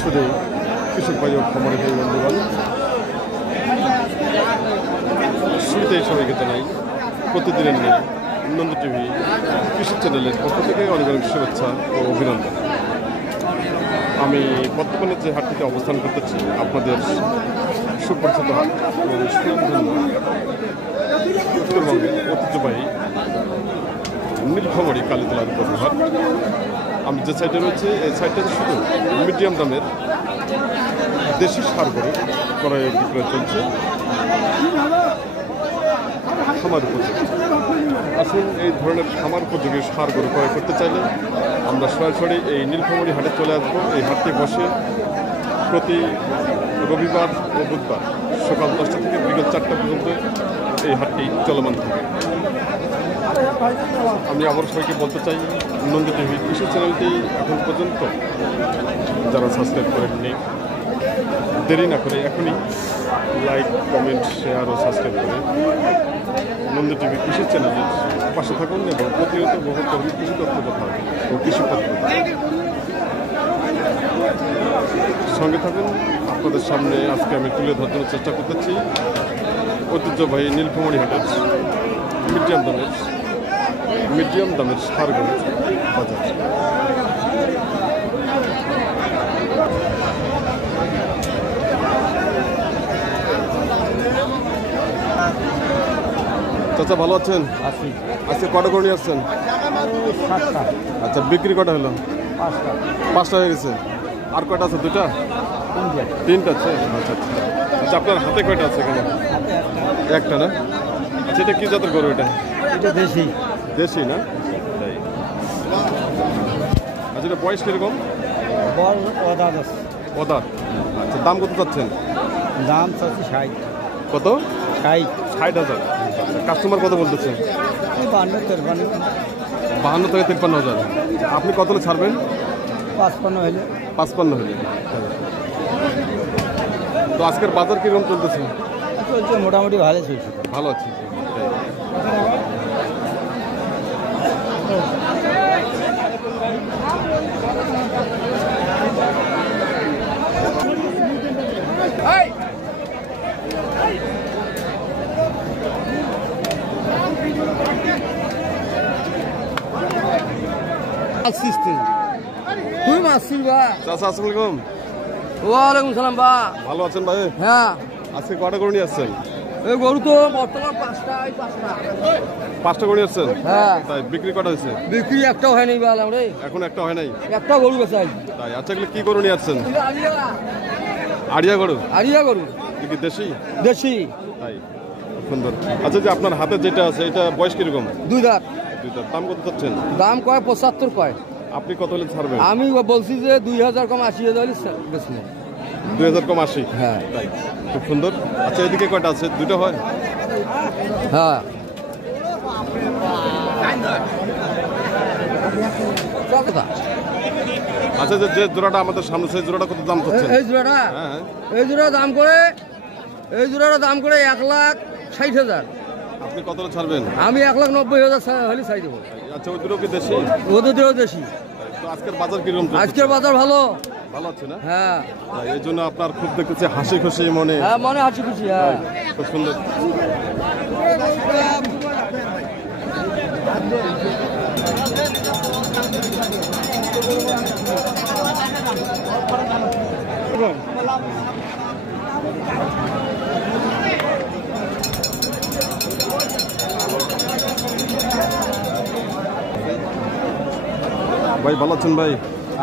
শুধু কৃষক ভাই ও খামারি ভাই বন্ধুগণ, শুরুতেই সবাইকে জানাই প্রতিদিনের নিয়ে নন্দ টিভি কৃষি চ্যানেলের পক্ষ থেকে অনেক অনেক শুভেচ্ছা ও অভিনন্দন। আমি বর্তমানে যে হাটটিতে অবস্থান করতেছি আপনাদের সুপরিচিত হাট এবং সুনামধন্য উত্তরবঙ্গের ঐতিহ্যবাহী নীলফামারী কালীতলার গরুর হাট। আমি যে সাইডে রয়েছে এই সাইডটাতে শুধু মিডিয়াম দামের দেশি ষাঁড় গরু ক্রয় বিক্রয় চলছে খামার উপযোগী। আসুন এই ধরনের খামার উপযোগী ষাঁড় গরু ক্রয় করতে চাইলে আমরা সরাসরি এই নীলফামারী হাটে চলে আসবো। এই হাটটি বসে প্রতি রবিবার ও বুধবার সকাল 10টা থেকে বিকেল 4টা পর্যন্ত এই হাটটি চলমান থাকে। আমি আবার সবাইকে বলতে চাই, নন্দ টিভি কৃষি চ্যানেলটি এখন পর্যন্ত যারা সাবস্ক্রাইব করেননি, দেরি না করে এখনই লাইক, কমেন্ট, শেয়ার ও সাবস্ক্রাইব করে নন্দ টিভি কৃষি চ্যানেলের পাশে থাকুন এবং প্রতিনিয়ত উপভোগ করুন কৃষি তথ্য কথা ও কৃষি পত্র সঙ্গে থাকুন। আপনাদের সামনে আজকে আমি তুলে ধরার চেষ্টা করতেছি ঐতিহ্যবাহী নীলফামারী হাটের মিডিয়াম দামের ষাঁড় গরুর বাজার। চাচা ভালো আছেন? আজকে কটা গরু নিয়ে আসছেন? আচ্ছা, বিক্রি কটা হলো? 5টা হয়ে গেছে। আর কয়টা আছে? 2টা? 3টা আছে। আচ্ছা আচ্ছা আচ্ছা, আপনার হাতে কয়টা আছে এখানে? একটা না? আচ্ছা, এটা কি জাতের গরু? এটা দেশি। দেশি না? আচ্ছা, এটা বয়স কিরকম? ওদার। আচ্ছা, দাম কত চাচ্ছেন? দাম চাচ্ছি 60। কত? 60,000। কাস্টমার কত বলতেছে? 52 থেকে 53,000। আপনি কত হলে ছাড়বেন? 55 হলে। তো আজকের বাজার কিরকম চলতেছে? মোটামুটি ভালো চলছে। ভালো আছে। ওয়ালাইকুম সালাম বা। ভালো আছেন ভাই? হ্যাঁ। আজকে কটা গরু নিয়ে আসছেন? এই গরু তো বর্তমান 5টা গরু নিয়ে আসছেন? হ্যাঁ। তাই বিক্রি কটা হয়েছে? বিক্রি একটাও হয়নি বালাম রে। এখন একটা হয় নাই? একটা গরু বেচাই। তাই? আচ্ছা, এগুলো কি গরু নিয়ে আসছেন? আড়িয়া গরু। কি দেশি? দেশি। তাই, সুন্দর। আচ্ছা, যে আপনার হাতে যেটা আছে এটা বয়স কিরকম? 2 দাঁত। দাম কত চাচ্ছেন? দাম কয় 75 কয়। আপনি কত হলে ছাড়বেন? আমি বলছি যে 2000 কম 80,000 বেশি। 2000 কম 80? হ্যাঁ। তাই, খুব সুন্দর। আচ্ছা, এদিকে কয়টা আছে? 2টা হয়? হ্যাঁ। আচ্ছা, যে জোড়াটা আমাদের সামনে সেই জোড়াটা কত দাম চাচ্ছেন? এই জোড়াটা? হ্যাঁ। এই জোড়াটার দাম করে 1,60,000। আপনি কত হলে ছাড়বেন? আমি 1,90,000 হলে ছাই দেবো। আচ্ছা, ওই দুটো কি দেশি? ওদেরও দেশি। তো আজকের বাজার কিরকম? আজকের বাজার ভালো আছে না? হ্যাঁ। এই জন্য আপনার খুব দেখতেছি হাসি খুশি মনে। হ্যাঁ, মনে হাসি খুশি। হ্যাঁ, খুব সুন্দর। ভাই ভালো আছেন? ভাই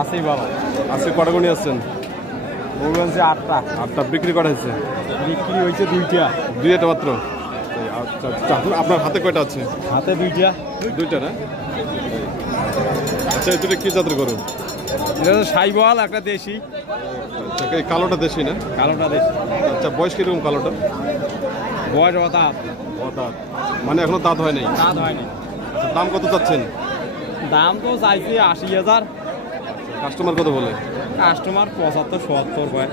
আছি বাবা। আজকে কটা গরু নিয়ে আসছেন? বলছে 8টা। বিক্রি করা হয়েছে? বিক্রি হয়েছে 2টা। 2টা মাত্র? আচ্ছা আচ্ছা, আপনার হাতে কয়টা আছে? হাতে 2টা। 2টা না? আচ্ছা, এই দুটো কি জাতের গরু? এটা সাইবল, একটা দেশি। এই কালোটা দেশি না? কালোটা দেশি। আচ্ছা, বয়স কিরকম কালোটা? বয়স দাঁত। মানে এখনো দাঁত হয় নাই? দাঁত হয়নি। আচ্ছা, দাম কত চাচ্ছেন? দাম তো চাইছি 80,000। কাস্টমার কত বলে? কাস্টমার 75-70 কয়।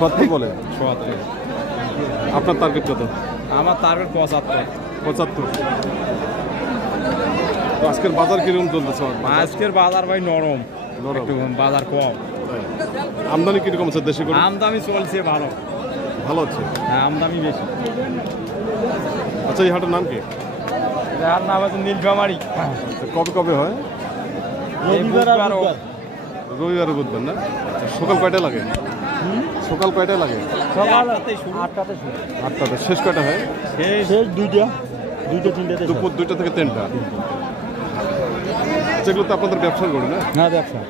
70 বলে? 70। আপনার টার্গেট কত? আমার টার্গেট 75। 75। তো আজকের বাজার কিরকম চলতেছে? আজকের বাজার ভাই নরম। নরম। একটু বাজার কম। তাই। আমদানি কিরকম আছে দেশি গরু? আমদানি চলছে ভালো। ভালো আছে। হ্যাঁ, আমদানি বেশি। আচ্ছা এই হাটের নাম কি? আর নাম আছে নীলফামারী। কবে কবে হয়? রবিবার ও বুধবার না? আচ্ছা, সকাল কয়টায় লাগে? সকাল কয়টায় লাগে? সকাল 8টাতে শুরু। 8টাতে। শেষ কয়টা হয়? শেষ 2টা 3টাতে। দুপুর 2টা থেকে 3টা। যেগুলো তো আপনাদের ব্যবসার গরু না? না, ব্যবসা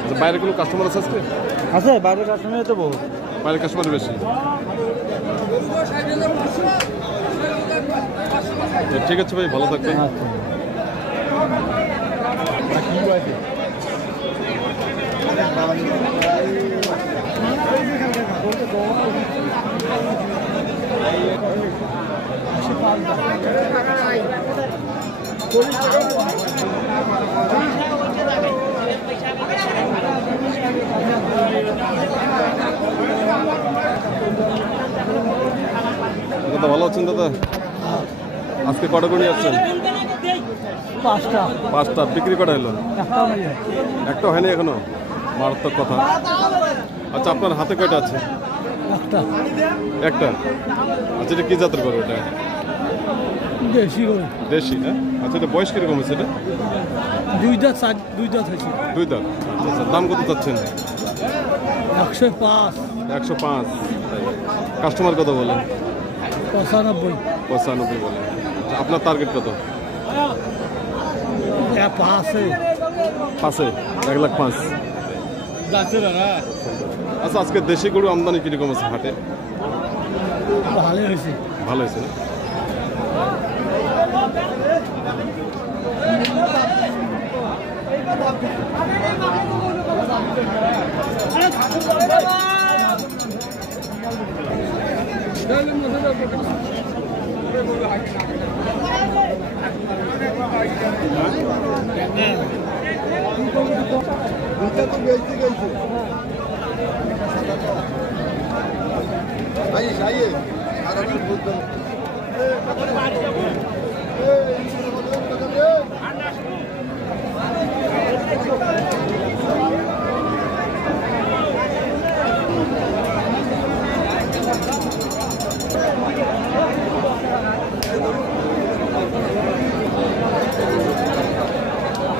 আচ্ছা, বাইরে কোনো কাস্টমার আছে আজকে? আছে, বাইরের কাস্টমার তো বহু। বাইরের কাস্টমার বেশি। তো ঠিক আছে ভাই, ভালো থাকবেন। দাদা ভালো আছেন দাদা? আজকে কটা করে নিয়ে আসছেন? 5টা। বিক্রি কটা হলো? একটা হয়নি এখনো। মারাত্মক কথা। আচ্ছা আপনার হাতে কয়টা আছে? একটা। আচ্ছা এটা কি জাতের গরু এটা? দেশি না? আচ্ছা এটা বয়স কিরকম হয়েছে এটা? 2 দাঁত হয়েছে। 2 দাঁত। আচ্ছা দাম কত চাচ্ছেন? 105। 105। কাস্টমার কত বলে? 95। 95 বলে। আচ্ছা আপনার টার্গেট কত? 5-এ 1,05,000। আচ্ছা আজকে দেশি গরু আমদানি কিরকম আছে হাটে? ভালোই হয়েছে। ভালো হয়েছে না?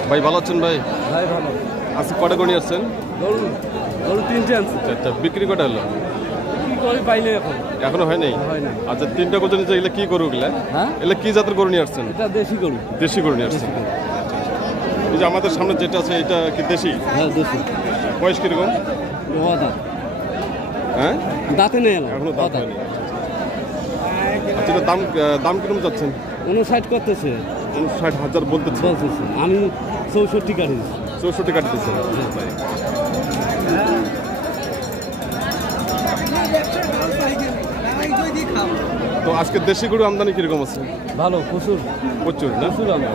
ভাই ভালো আছেন ভাই? ভাই ভালো। আজকে কটা করে নিয়ে আসছেন? গরু 3টে আনছি। আচ্ছা বিক্রি কটা হলো? কি করে পাইলে এখন? এখনো হয় নাই? আচ্ছা 3টা করে নিয়ে এগুলো কি গরু এগুলা? হ্যাঁ, এগুলা কি জাতের গরু নিয়ে আসছেন? এটা দেশি গরু। দেশি গরু নিয়ে আসছেন। এই যে আমাদের সামনে যেটা আছে এটা কি দেশি? হ্যাঁ, দেশি। বয়স কিরকম? দাঁত। হ্যাঁ দাঁতে নেই এলো। এখনো দাম হয়নি। আচ্ছা এটা দাম কিরকম যাচ্ছেন? 59 করতেছে। 59,000 বলতেছে। আমি 64 কাটি। 64 কাটতেছে। তো আজকে দেশি গরু আমদানি কিরকম আছে? ভালো, প্রচুর প্রচুর না? প্রচুর আমরা।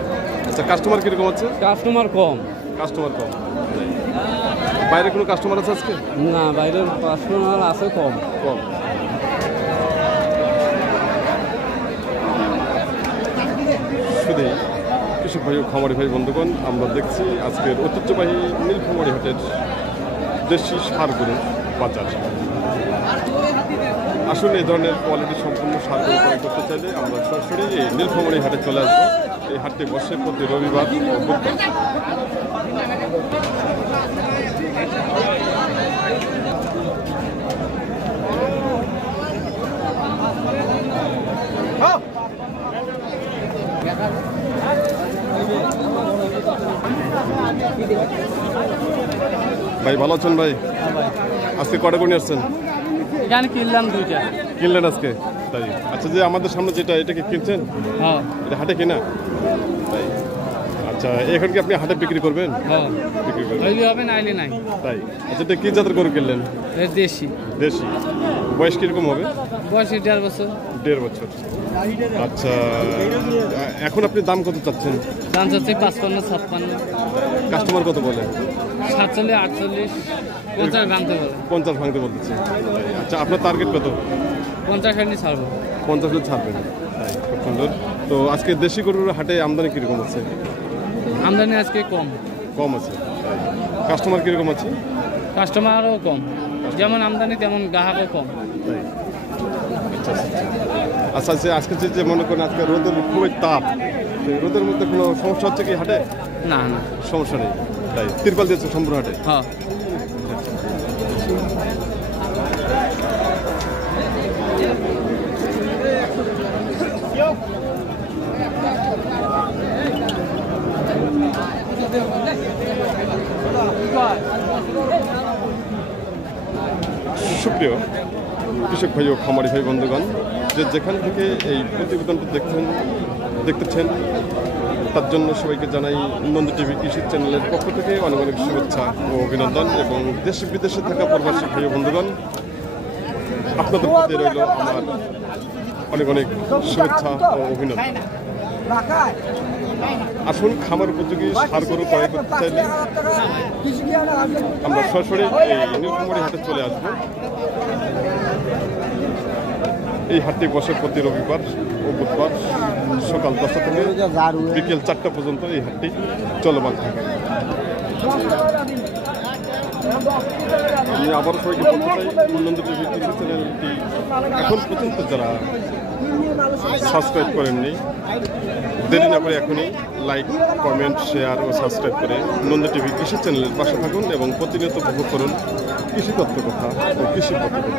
আচ্ছা কাস্টমার কিরকম আছে? কাস্টমার কম। কাস্টমার কম। বাইরে কোনো কাস্টমার আছে আজকে? না, বাইরের কাস্টমার আছে কম। কম। শুধুই কৃষক ভাই ও খামারি ভাই বন্ধুগণ, আমরা দেখছি আজকের ঐতিহ্যবাহী নীলফামারী হাটের দেশি সার গরুর বাজার। আসলে এই ধরনের কোয়ালিটি সম্পূর্ণ সার গরু ক্রয় করতে চাইলে আমরা সরাসরি এই নীলফামারী হাটে চলে আসবো। এই হাটটি বসে প্রতি রবিবার ও বুধবার। ভাই ভালো আছেন ভাই? আজকে কটা করে নিয়ে আসছেন? এখানে কিনলাম 2টা। কিনলেন আজকে? তাই। আচ্ছা যে আমাদের সামনে যেটা এটা কি কিনছেন? হ্যাঁ, এটা হাটে কিনা? তাই। আচ্ছা এখন কি আপনি হাটে বিক্রি করবেন? হ্যাঁ। বিক্রি করবেন হইলে হবে, নাইলে নাই। তাই। আচ্ছা এটা কি জাতের গরু কিনলেন? দেশি। দেশি। বয়স কিরকম হবে? বয়স 1.5 বছর। 1.5 বছর। আচ্ছা এখন আপনি দাম কত চাচ্ছেন? দাম চাচ্ছে 55-56। কাস্টমার কত বলে? 47, 48, 50 ভাঙতে বলে। 50 ভাঙতে বলতেছে। তাই। আচ্ছা আপনার টার্গেট কত? 50 হানি ছাড়বো। 50 ছাড়বেন। তাই খুব সুন্দর। তো আজকে দেশি গরুর হাটে আমদানি কিরকম আছে? আমদানি আজকে কম। কম আছে। কাস্টমার কীরকম আছে? কাস্টমারও কম, যেমন আমদানি তেমন গ্রাহকও কম। তাই আচ্ছা আচ্ছা আচ্ছা। আজকে যে মনে করেন আজকে রোদের খুবই তাপ, তো এই রোদের মধ্যে কোনো সমস্যা হচ্ছে কি হাটে? না না, সমস্যা নেই। তাই তিরপাল দিয়েছে সম্পূর্ণ হাটে। হ্যাঁ। সুপ্রিয় কৃষক ভাই ও খামারি ভাই বন্ধুগণ, যে যেখান থেকে এই প্রতিবেদনটি দেখতেছেন তার জন্য সবাইকে জানাই নন্দী টিভি কৃষি চ্যানেলের পক্ষ থেকে অনেক অনেক শুভেচ্ছা ও অভিনন্দন। এবং দেশে বিদেশে থাকা প্রবাসী ভাই ও বন্ধুগণ, আপনাদের প্রতি রইল আমার অনেক অনেক শুভেচ্ছা ও অভিনন্দন। আসুন, খামার উপযোগী সার গরু ক্রয় করতে চাইলে আমরা সরাসরি এই নীলফামারী হাটে চলে আসব। এই হাটটি বসে প্রতি রবিবার ও বুধবার সকাল 10টা থেকে বিকেল 4টা পর্যন্ত এই হাটটি চলমান থাকে। আমি আবারও সবাইকে বলতে চাই, নন্দী টিভি কৃষি চ্যানেলটি এখন পর্যন্ত যারা সাবস্ক্রাইব করেননি, দেরি না করে এখনই লাইক, কমেন্ট, শেয়ার ও সাবস্ক্রাইব করে নন্দী টিভি কৃষি চ্যানেলের পাশে থাকুন এবং প্রতিনিয়ত উপভোগ করুন কৃষি তত্ত্ব কথা ও কৃষি প্রতিবেদন।